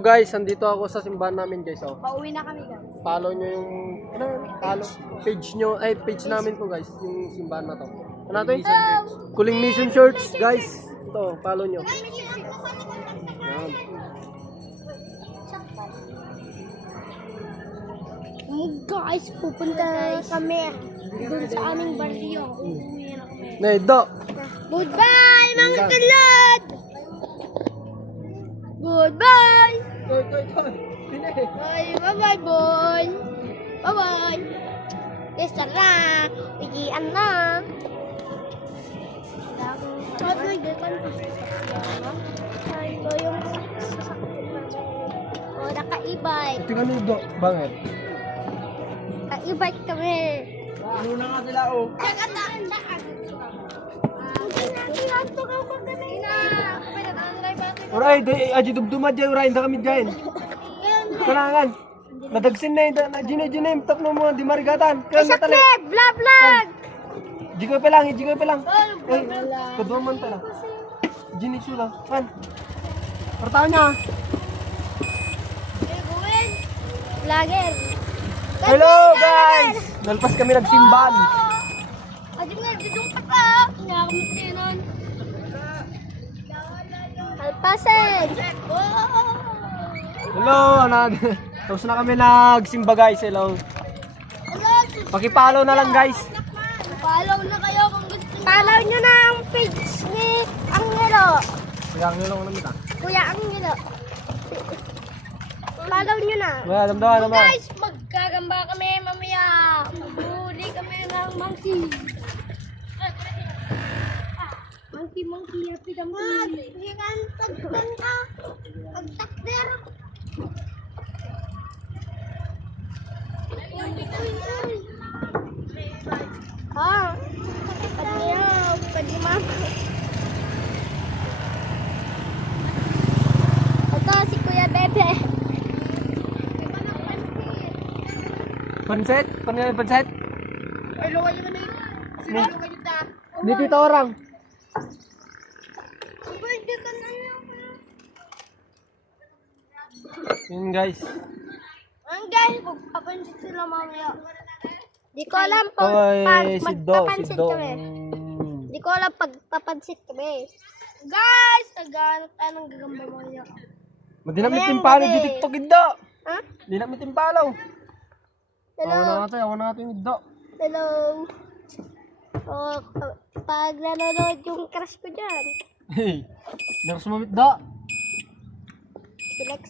So guys, andito ako sa simbahan namin guys. Oh. Pauwi na kami guys. Follow nyo yung follow page nyo, page namin to guys, yung simbahan na to. Ano to? Kuling Mission Church guys. Ito, follow nyo. Yan. Guys, pupunta kami dun sa aming barrio. Uuwi na kami. Nedo. Goodbye mga tulad! Goodbye! Bye-bye boy! Bye-bye! Yes, tara! Pigian na! At nagdagan pa sa sasakyan. Ito yung sasakyan namin. O, naka-e-bike. Tingnan nyo, bakit? Naka-e-bike kami. Ano na nga sila oh? Nakataan na! Hindi na ito ka magkanina. Oray, aji dubdumad dyan, oray, hindi kami dyan. Kanangan. Nadagsin na yun, Gina, tap na mo, di marigatan. Kaya natali. Vlog, vlog! Jigoy pa lang. Eh, kadua man pala. Gina sula. Kan. Pertahan niya. Vlogger. Hello guys! Nalpas kami nagsimban. Adi nga, dito pa ka. Nakakamutinan. Alpasen. Hello, tapos na kami nagsimba guys. Hello. Pakipollow na lang guys. Follow na kayo kung gusto nyo. Follow nyo na ang page ni Angelo. Kaya ang nilong namin ah. Kuya Angelo. Follow nyo na. Well, alam daw. Guys, magkagamba kami mamaya. Maghuli kami ng monkey. Monkey, happy ka monkey. Higan, tagtan ka. Pagtakder. Ah, pwede mama. Ito si Kuya Bebe. Panset? Panset? Ay, luwa nyo na yun. Sinalo kayo ta. Ni Tito Orang. Pwede ka na Yun guys. ang guys, magpapansit sila mamaya. Di ko alam kung Okay, magpapansit Siddo. kami. Di ko alam pag papansit kami. Guys, naghanap tayo ng gagamba mamaya. Madi namin timpalo di TikTok iddo. Ha? Di namin timpalo. Hello? Awan natin iddo. Hello? Oh, pag nanonood yung crush ko dyan. Hey, naros mo iddo. Si Lex